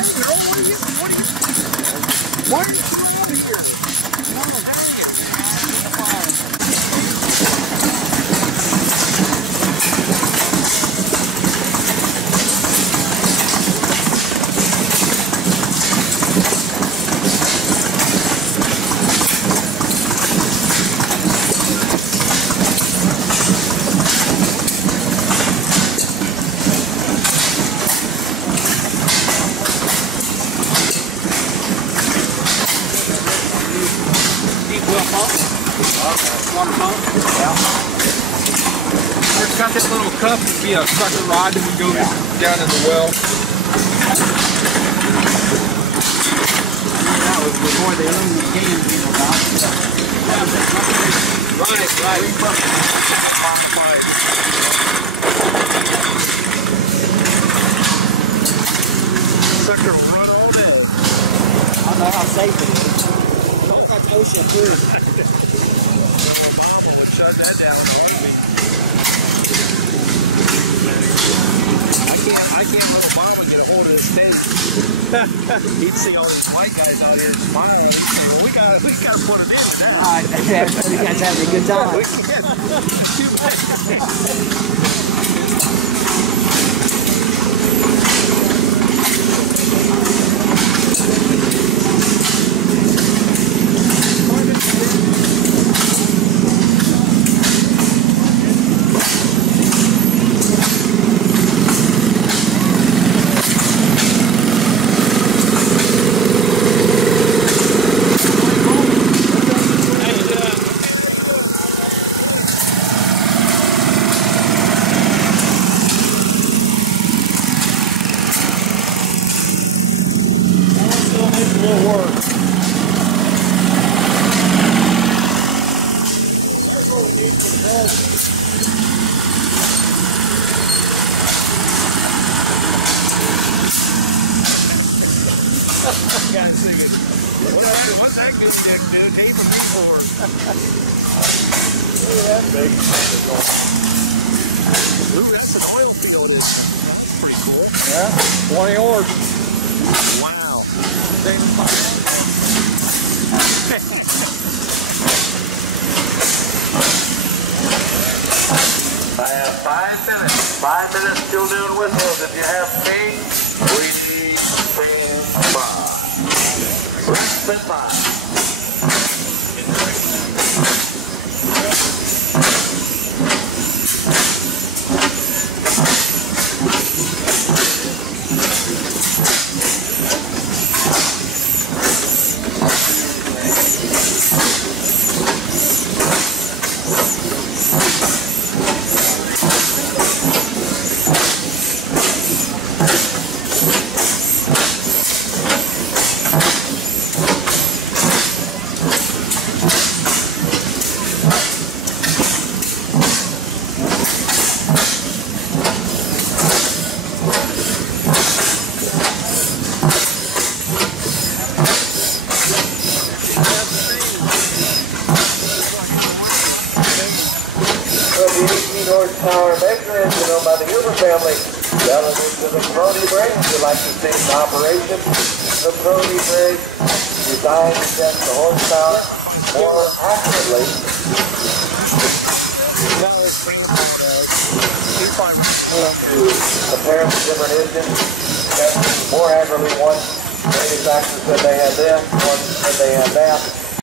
Why are you around here? Oh, dang it. Water pump? Yeah. It's got this little cup to be a sucker rod that would go down in the well. That was before they owned the cans, you know, about. Right. Sucker run all day. I don't know how safe it is. That's ocean food. Mom would shut that down in 1 week. I can't let Mama get a hold of this thing. He'd see all these white guys out here smiling. He'd say, well, we gotta put it in now. All right, you guys having a good time. We What's that good dick, dude? Name for before. Look at that big. Ooh, that's an oil field, isn't it? That's pretty cool. Yeah, 20 oars. Wow. I have 5 minutes. 5 minutes still doing whistles. If you have faith, 3, 3, 5. Rest and 5. Horsepower measure engine owned by the Huber family. Relative to the Prony brake, you'd like to see in operation. The Prony brake designed to test the horsepower more accurately. Compare the different engines, test more accurately. One manufacturer said they had this, one said they had that.